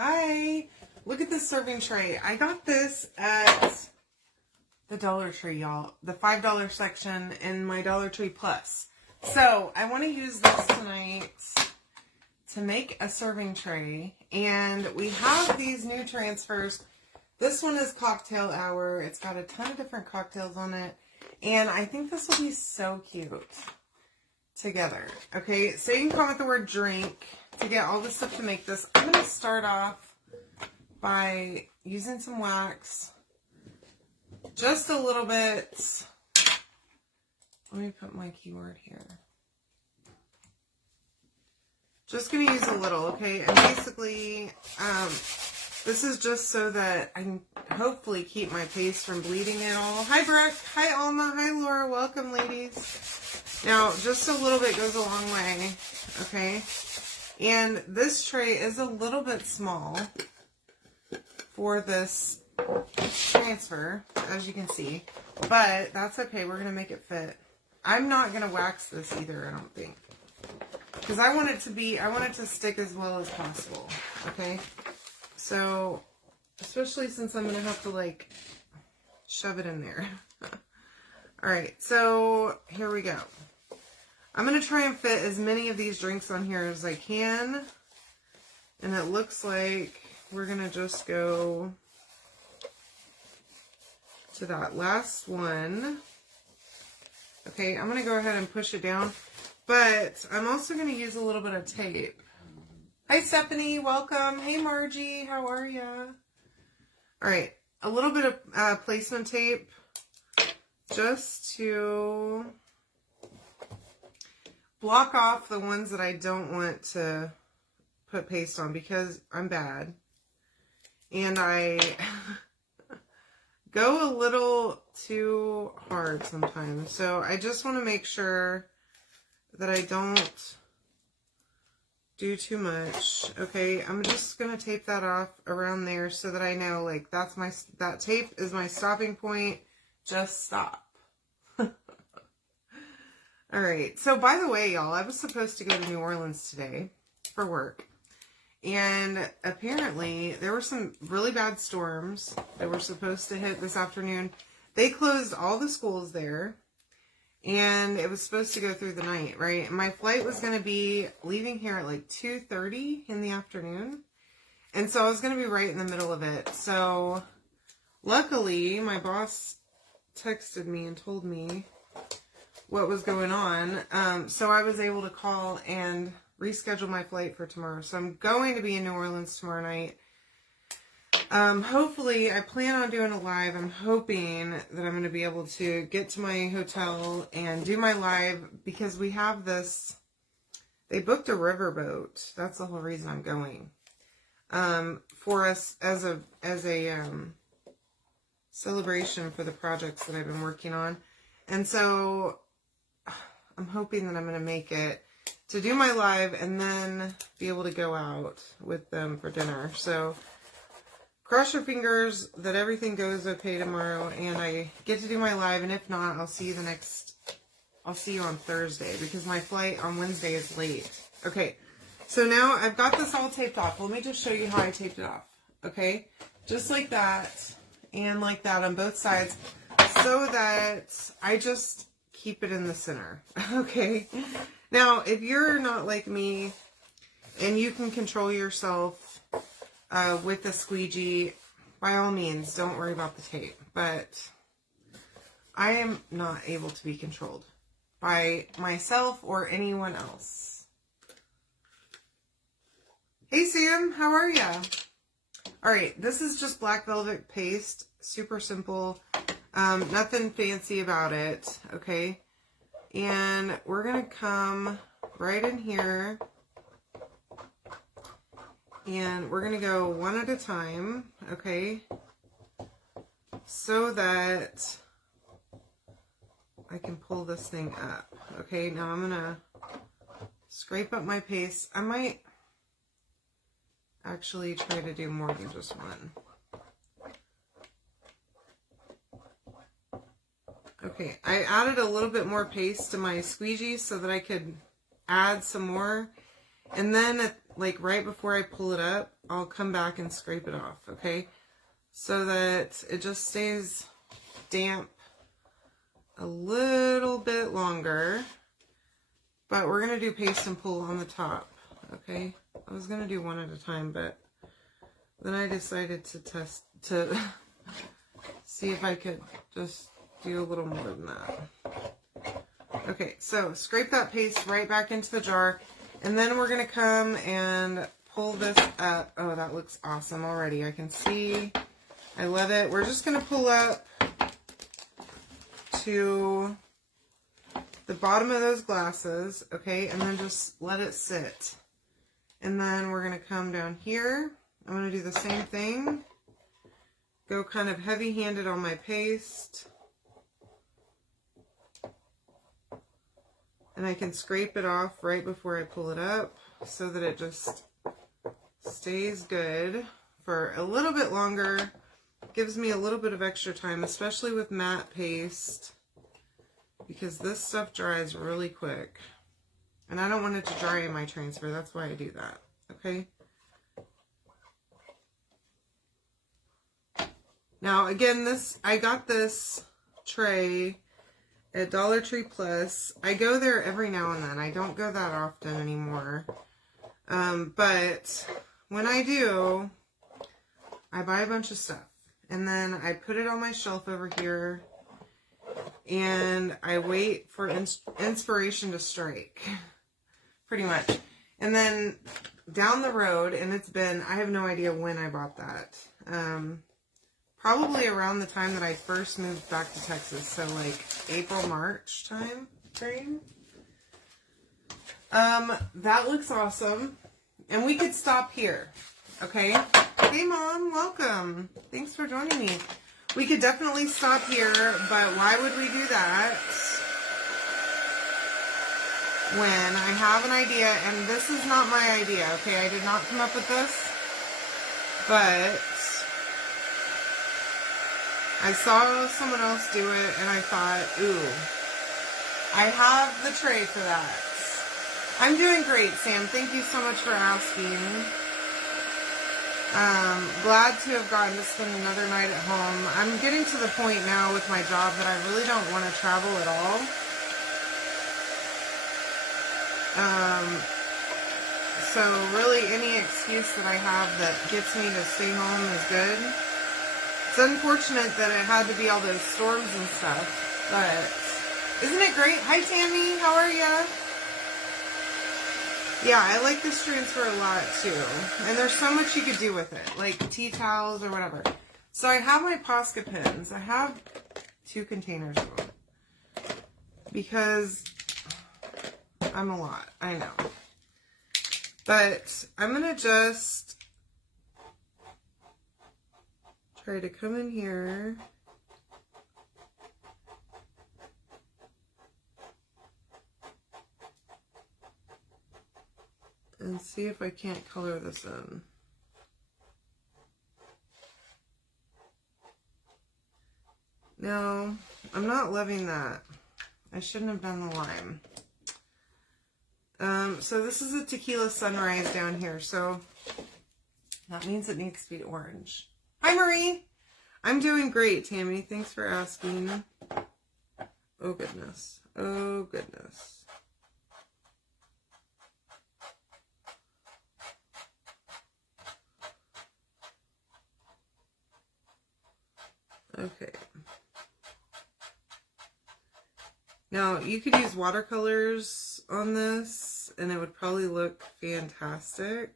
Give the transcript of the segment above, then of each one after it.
Hi. Look at this serving tray. I got this at the Dollar Tree, y'all. The $5 section in my Dollar Tree Plus. So I want to use this tonight to make a serving tray. And we have these new transfers. This one is Cocktail Hour. It's got a ton of different cocktails on it. And I think this will be so cute together. Okay, so you can comment the word drink to get all the stuff to make this. I'm going to start off by using some wax. Just a little bit. Let me put my keyword here. Just going to use a little, okay? And basically, this is just so that I can hopefully keep my paste from bleeding at all. Hi, Brooke. Hi, Alma. Hi, Laura. Welcome, ladies. Now, just a little bit goes a long way, okay? And this tray is a little bit small for this transfer, as you can see. But that's okay. We're going to make it fit. I'm not going to wax this either, I don't think. Because I want it to stick as well as possible, okay? So, especially since I'm going to have to, like, shove it in there. Alright, so here we go. I'm going to try and fit as many of these drinks on here as I can. And it looks like we're going to just go to that last one. Okay, I'm going to go ahead and push it down. But I'm also going to use a little bit of tape. Hi, Stephanie. Welcome. Hey, Margie. How are ya? All right. A little bit of placement tape just to block off the ones that I don't want to put paste on because I'm bad. And I go a little too hard sometimes. So I just want to make sure that I don't do too much. Okay, I'm just going to tape that off around there so that I know, like, that tape is my stopping point. Just stop. Alright, so by the way, y'all, I was supposed to go to New Orleans today for work. And apparently, there were some really bad storms that were supposed to hit this afternoon. They closed all the schools there. And it was supposed to go through the night, right? And my flight was going to be leaving here at like 2:30 in the afternoon. And so I was going to be right in the middle of it. So luckily, my boss texted me and told me what was going on. So I was able to call and reschedule my flight for tomorrow. So I'm going to be in New Orleans tomorrow night. Hopefully, I plan on doing a live. I'm hoping that I'm going to be able to get to my hotel and do my live because we have this. They booked a riverboat. That's the whole reason I'm going. For us as a celebration for the projects that I've been working on. And so I'm hoping that I'm going to make it to do my live and then be able to go out with them for dinner. So cross your fingers that everything goes okay tomorrow and I get to do my live, and if not, I'll see you on Thursday because my flight on Wednesday is late. Okay, so now I've got this all taped off. Let me just show you how I taped it off. Okay, just like that and like that on both sides so that I just keep it in the center. Okay, now if you're not like me and you can control yourself with the squeegee, by all means, don't worry about the tape. But I am not able to be controlled by myself or anyone else. Hey, Sam, how are ya? Alright, this is just black velvet paste. Super simple. Nothing fancy about it. Okay? And we're going to come right in here. And we're going to go one at a time, okay, so that I can pull this thing up. Okay, now I'm going to scrape up my paste. I might actually try to do more than just one. Okay, I added a little bit more paste to my squeegee so that I could add some more. And then, like, right before I pull it up, I'll come back and scrape it off, okay? So that it just stays damp a little bit longer. But we're going to do paste and pull on the top, okay? I was going to do one at a time, but then I decided to see if I could just do a little more than that. Okay, so scrape that paste right back into the jar, and then we're going to come and pull this up. Oh, that looks awesome already. I can see. I love it. We're just going to pull up to the bottom of those glasses, okay, and then just let it sit. And then we're going to come down here. I'm going to do the same thing. Go kind of heavy-handed on my paste. And I can scrape it off right before I pull it up so that it just stays good for a little bit longer. Gives me a little bit of extra time, especially with matte paste, because this stuff dries really quick. And I don't want it to dry in my transfer. That's why I do that, okay? Now, again, I got this tray at Dollar Tree Plus. I go there every now and then. I don't go that often anymore. But when I do, I buy a bunch of stuff. And then I put it on my shelf over here. And I wait for inspiration to strike. Pretty much. And then down the road, and I have no idea when I bought that. Probably around the time that I first moved back to Texas. So like April, March time frame. That looks awesome. And we could stop here. Okay? Hey Mom, welcome. Thanks for joining me. We could definitely stop here, but why would we do that when I have an idea? And this is not my idea, okay? I did not come up with this, but I saw someone else do it, and I thought, ooh, I have the tray for that. I'm doing great, Sam. Thank you so much for asking. Glad to have gotten to spend another night at home. I'm getting to the point now with my job that I really don't want to travel at all. So really any excuse that I have that gets me to stay home is good. It's unfortunate that it had to be all those storms and stuff, but isn't it great? Hi Tammy, how are ya? Yeah, I like this transfer a lot too. And there's so much you could do with it, like tea towels or whatever. So I have my Posca pens. I have 2 containers of them. Because I'm a lot, I know. But I'm going to just try to come in here. And see if I can't color this in. No, I'm not loving that. I shouldn't have done the lime. So this is a Tequila Sunrise down here. So that means it needs to be orange. Hi, Marie. I'm doing great, Tammy. Thanks for asking. Oh, goodness. Oh, goodness. Okay. Now, you could use watercolors on this, and it would probably look fantastic.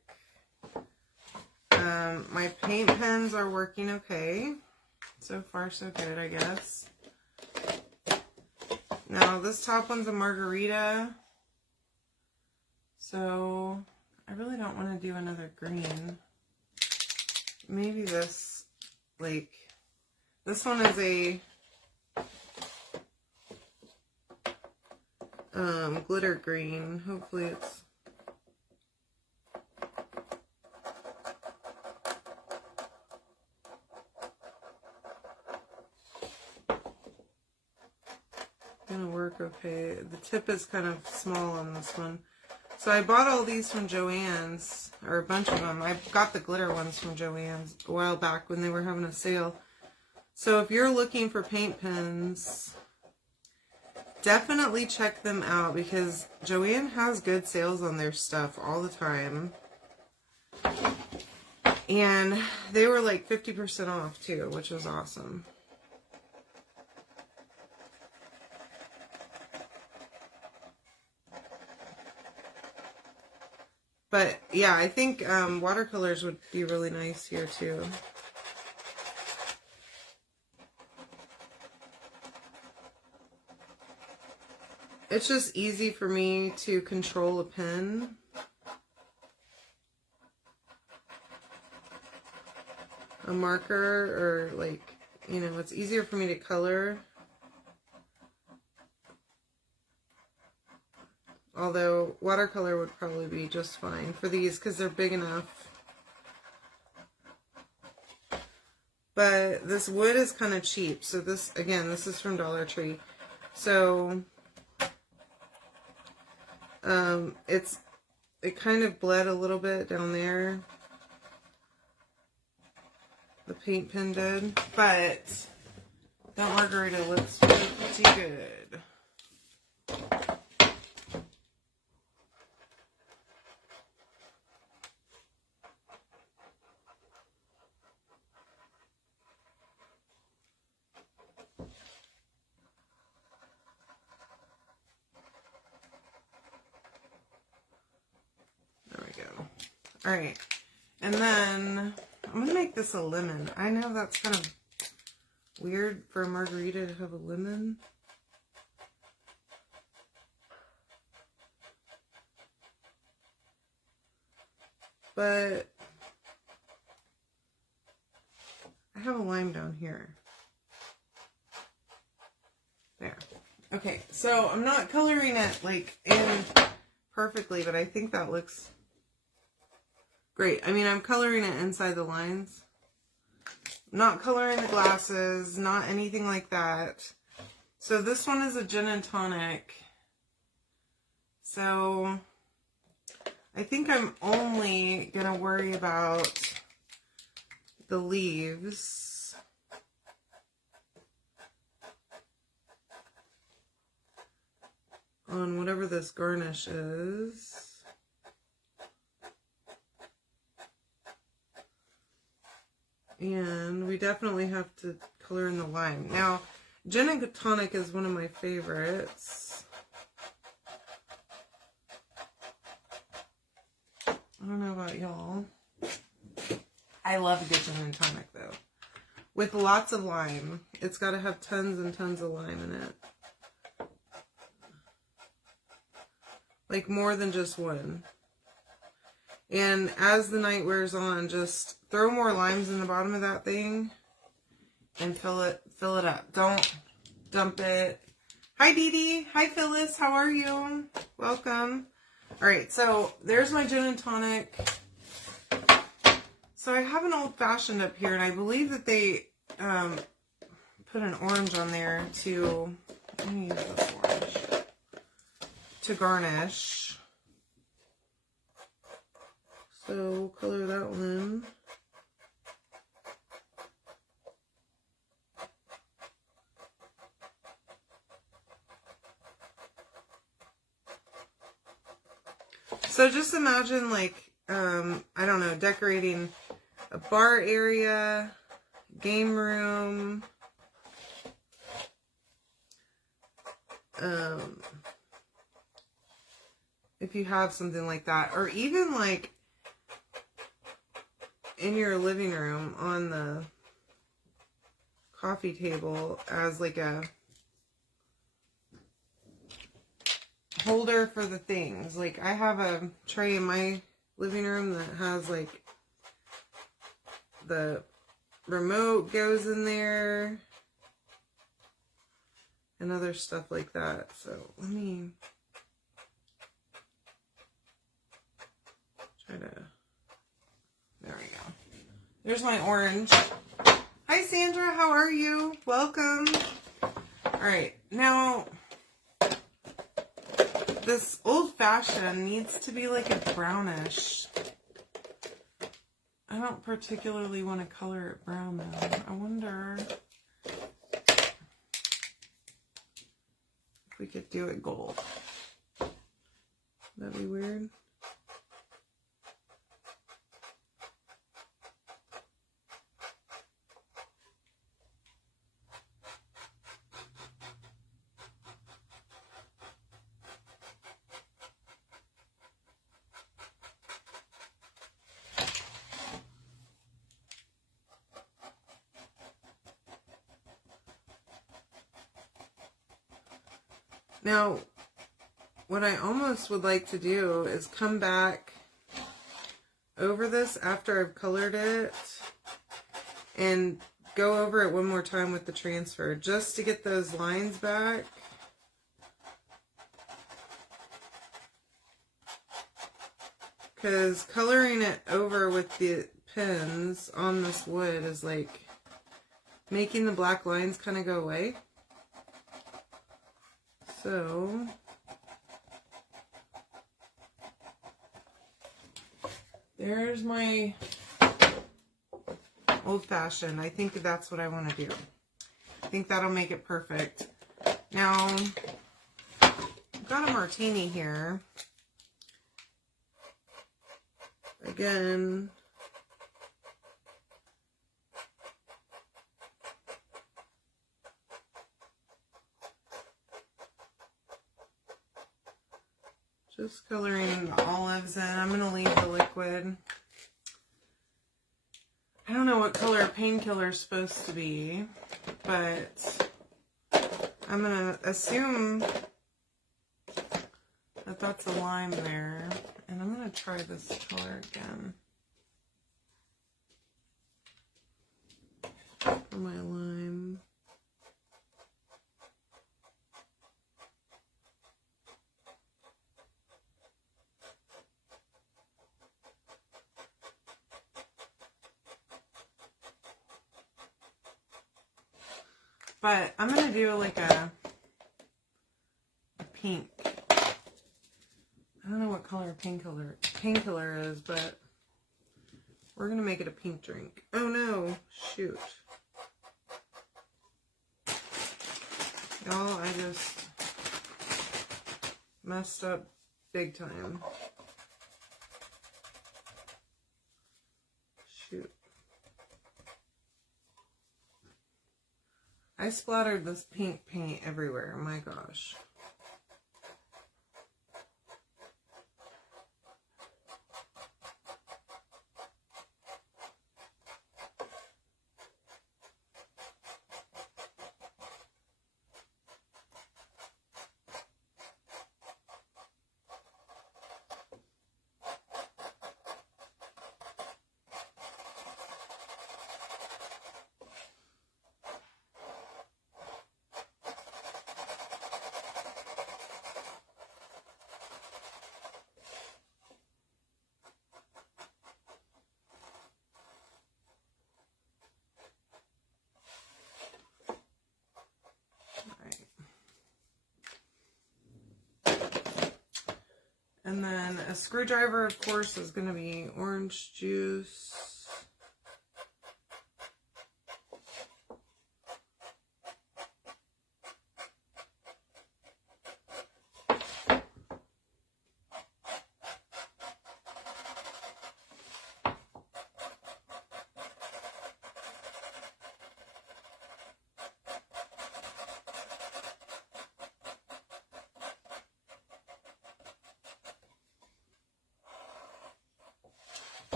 My paint pens are working okay. So far, so good, I guess. Now, this top one's a margarita. So, I really don't want to do another green. Maybe this, like... This one is a glitter green. Hopefully it's... gonna work okay. The tip is kind of small on this one. So I bought all these from Joann's, or a bunch of them. I got the glitter ones from Joann's a while back when they were having a sale. So if you're looking for paint pens, definitely check them out because Joann has good sales on their stuff all the time. And they were like 50% off too, which was awesome. But yeah, I think watercolors would be really nice here too. It's just easy for me to control a pen. A marker, or like, you know, it's easier for me to color. Although watercolor would probably be just fine for these because they're big enough. But this wood is kind of cheap. So this, again, this is from Dollar Tree. So it kind of bled a little bit down there. The paint pen did. But that margarita looks pretty good. Alright, and then I'm going to make this a lemon. I know that's kind of weird for a margarita to have a lemon. But I have a lime down here. There. Okay, so I'm not coloring it like in perfectly, but I think that looks great. I mean, I'm coloring it inside the lines. Not coloring the glasses, not anything like that. So this one is a gin and tonic. So I think I'm only going to worry about the leaves. On whatever this garnish is. And we definitely have to color in the lime. Now, gin and tonic is one of my favorites. I don't know about y'all. I love a good gin and tonic though. With lots of lime. It's got to have tons and tons of lime in it. Like more than just one. And as the night wears on, just throw more limes in the bottom of that thing and fill it up. Don't dump it. Hi, Dee Dee. Hi, Phyllis. How are you? Welcome. All right, so there's my gin and tonic. So I have an old fashioned up here, and I believe that they put an orange on there to, let me use this orange, to garnish. So color that one. So just imagine like, I don't know, decorating a bar area, game room, if you have something like that, or even like in your living room on the coffee table as like a holder for the things. Like I have a tray in my living room that has like the remote goes in there and other stuff like that. So let me try to, there we go. There's my orange. Hi Sandra, how are you? Welcome. All right, now this Old Fashioned needs to be like a brownish. I don't particularly want to color it brown though. I wonder if we could do it gold. That'd be weird. Now, what I almost would like to do is come back over this after I've colored it and go over it one more time with the transfer just to get those lines back. Because coloring it over with the pens on this wood is like making the black lines kind of go away. So there's my Old Fashioned. I think that's what I want to do. I think that'll make it perfect. Now, I've got a martini here. Again, just coloring the olives in. I'm going to leave the liquid. I don't know what color painkiller is supposed to be, but I'm going to assume that that's a lime there. And I'm going to try this color again for my lime. But I'm going to do like a pink. I don't know what color painkiller is, but we're going to make it a pink drink. Oh no, shoot. Y'all, I just messed up big time. Shoot. I splattered this pink paint everywhere. My gosh. And then a screwdriver, of course, is going to be orange juice.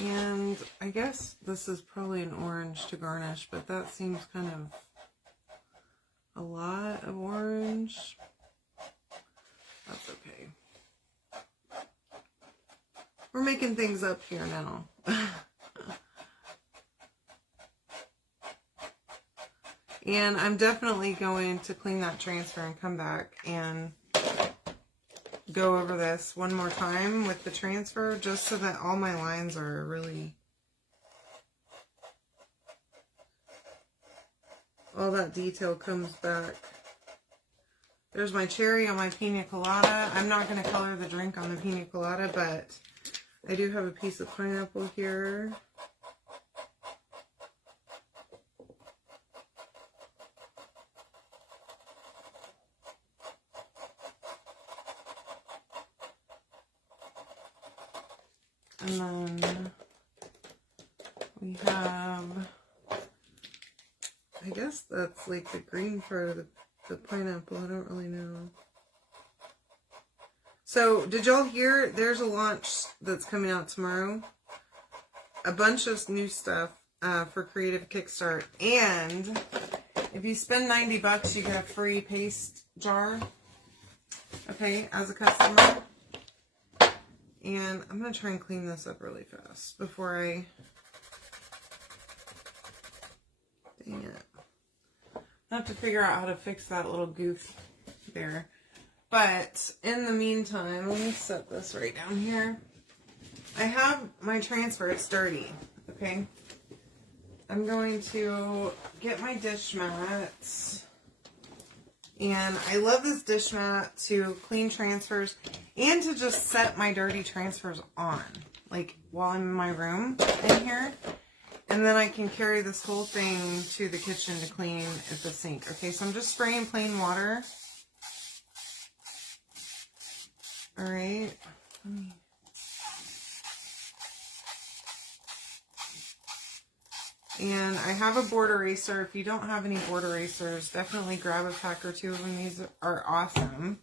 And I guess this is probably an orange to garnish, but that seems kind of a lot of orange. That's okay. We're making things up here now. And I'm definitely going to clean that transfer and come back and go over this one more time with the transfer, just so that all my lines are really, all that detail comes back. There's my cherry on my pina colada. I'm not going to color the drink on the pina colada, but I do have a piece of pineapple here. And then we have, I guess that's like the green part of the pineapple. I don't really know. So, did y'all hear? There's a launch that's coming out tomorrow. A bunch of new stuff for Creative Kickstart. And if you spend $90, you get a free paste jar. Okay, as a customer. And I'm going to try and clean this up really fast before I... Dang it. I have to figure out how to fix that little goof there. But in the meantime, let me set this right down here. I have my transfer. It's dirty. Okay. I'm going to get my dish mats. And I love this dish mat to clean transfers and to just set my dirty transfers on, like while I'm in my room in here. And then I can carry this whole thing to the kitchen to clean at the sink. Okay, so I'm just spraying plain water. All right. And I have a board eraser. If you don't have any board erasers, definitely grab a pack or two of them. These are awesome.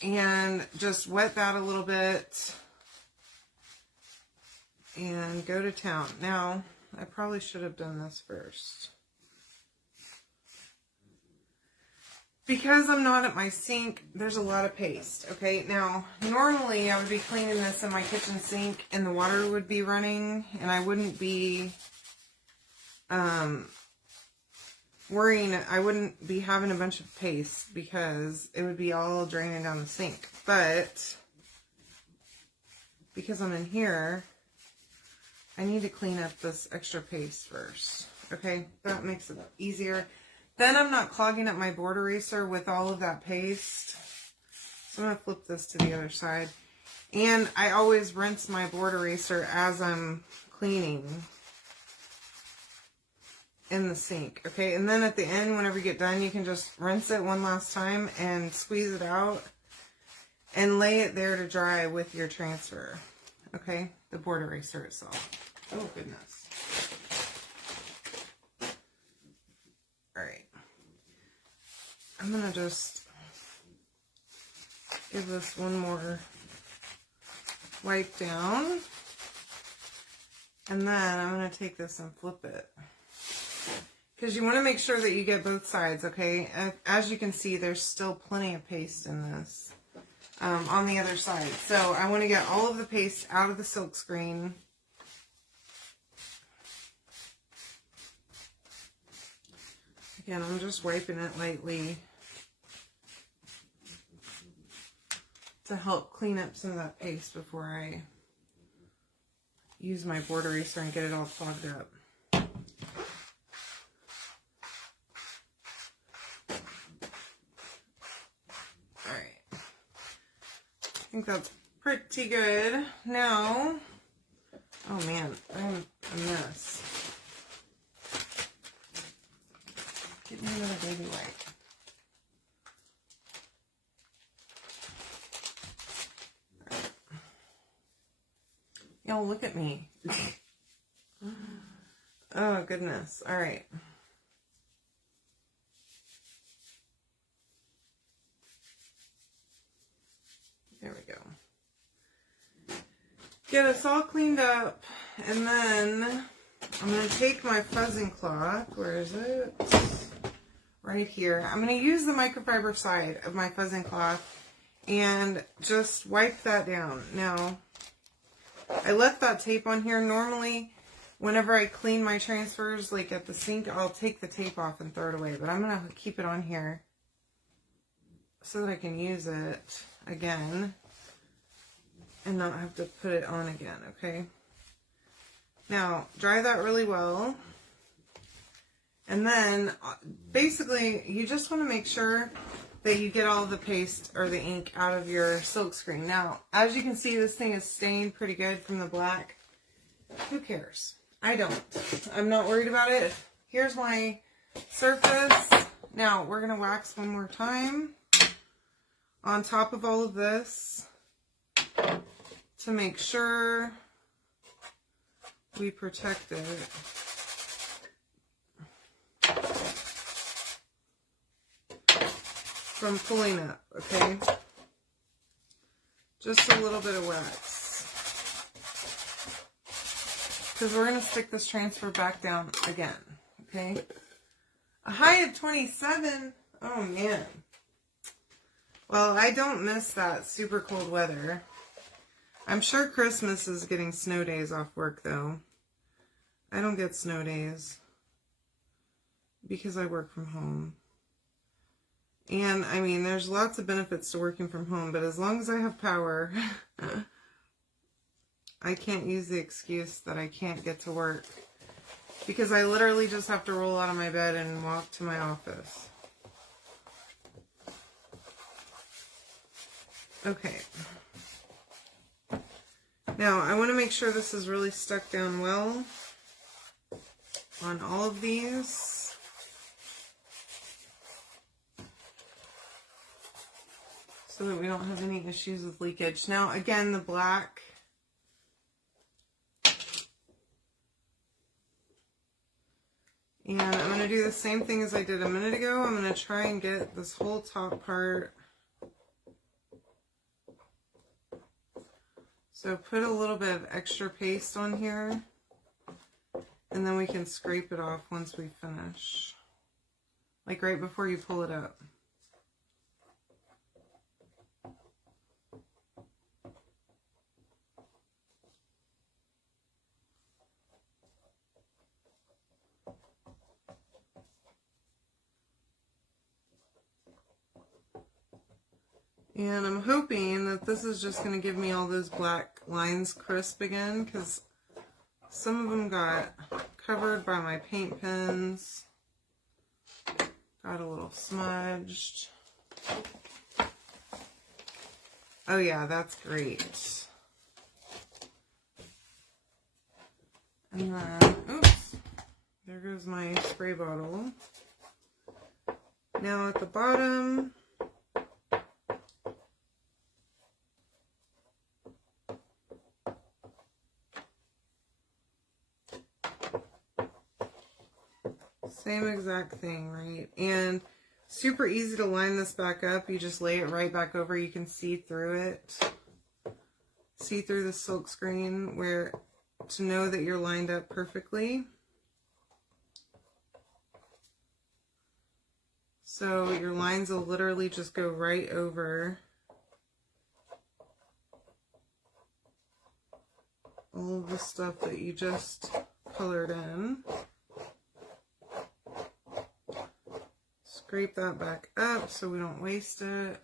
And just wet that a little bit. And go to town. Now, I probably should have done this first. Because I'm not at my sink, there's a lot of paste. Okay, now, normally I would be cleaning this in my kitchen sink and the water would be running and I wouldn't be worrying, I wouldn't be having a bunch of paste because it would be all draining down the sink. But because I'm in here, I need to clean up this extra paste first. Okay, that makes it easier. Then I'm not clogging up my board eraser with all of that paste. So I'm going to flip this to the other side. And I always rinse my board eraser as I'm cleaning in the sink. Okay, and then at the end, whenever you get done, you can just rinse it one last time and squeeze it out and lay it there to dry with your transfer. Okay, the board eraser itself. Oh, goodness. Alright. I'm going to just give this one more wipe down. And then I'm going to take this and flip it. Because you want to make sure that you get both sides, okay? As you can see, there's still plenty of paste in this on the other side. So I want to get all of the paste out of the silk screen. Again, I'm just wiping it lightly to help clean up some of that paste before I use my board eraser and get it all clogged up. Alright. I think that's pretty good. Now, oh man, I'm a mess. Get me another baby wipe. Right. Y'all, look at me. Oh, goodness. All right. There we go. Get us all cleaned up, and then I'm going to take my fuzzing cloth. Where is it? Right here. I'm going to use the microfiber side of my fuzzing cloth and just wipe that down. Now, I left that tape on here. Normally, whenever I clean my transfers, like at the sink, I'll take the tape off and throw it away. But I'm going to keep it on here so that I can use it again and not have to put it on again, okay? Now, dry that really well. And then, basically, you just want to make sure that you get all the paste or the ink out of your silk screen. Now, as you can see, this thing is stained pretty good from the black. Who cares? I don't. I'm not worried about it. Here's my surface. Now, we're going to wax one more time on top of all of this to make sure we protect it. From pulling up, okay? Just a little bit of wax. Because we're going to stick this transfer back down again, okay? A high of 27. Oh, man. Well, I don't miss that super cold weather. I'm sure Christmas is getting snow days off work, though. I don't get snow days because I work from home. And, I mean, there's lots of benefits to working from home, but as long as I have power, I can't use the excuse that I can't get to work. Because I literally just have to roll out of my bed and walk to my office. Okay. Now, I want to make sure this is really stuck down well on all of these. So that we don't have any issues with leakage. Now, again, the black. And I'm going to do the same thing as I did a minute ago. I'm going to try and get this whole top part. So put a little bit of extra paste on here. And then we can scrape it off once we finish. Like right before you pull it up. And I'm hoping that this is just going to give me all those black lines crisp again, because some of them got covered by my paint pens. Got a little smudged. Oh yeah, that's great. And then, oops, there goes my spray bottle. Now at the bottom, same exact thing, right? And super easy to line this back up. You just lay it right back over. You can see through it. See through the silk screen where to know that you're lined up perfectly. So your lines will literally just go right over all of the stuff that you just colored in. Scrape that back up so we don't waste it.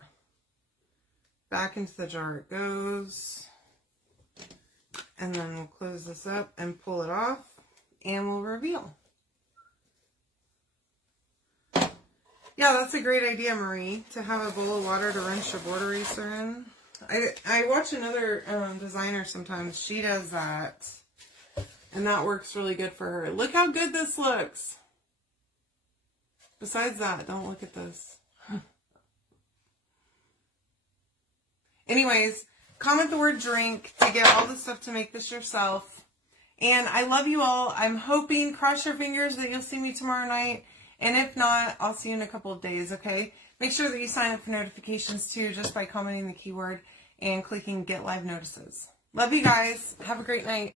Back into the jar it goes. And then we'll close this up and pull it off and we'll reveal. Yeah, that's a great idea, Marie, to have a bowl of water to rinse your border eraser in. I watch another designer sometimes. She does that. And that works really good for her. Look how good this looks. Besides that, don't look at this. Anyways, comment the word drink to get all the stuff to make this yourself. And I love you all. I'm hoping, cross your fingers, that you'll see me tomorrow night. And if not, I'll see you in a couple of days, okay? Make sure that you sign up for notifications too, just by commenting the keyword and clicking Get Live Notices. Love you guys. Have a great night.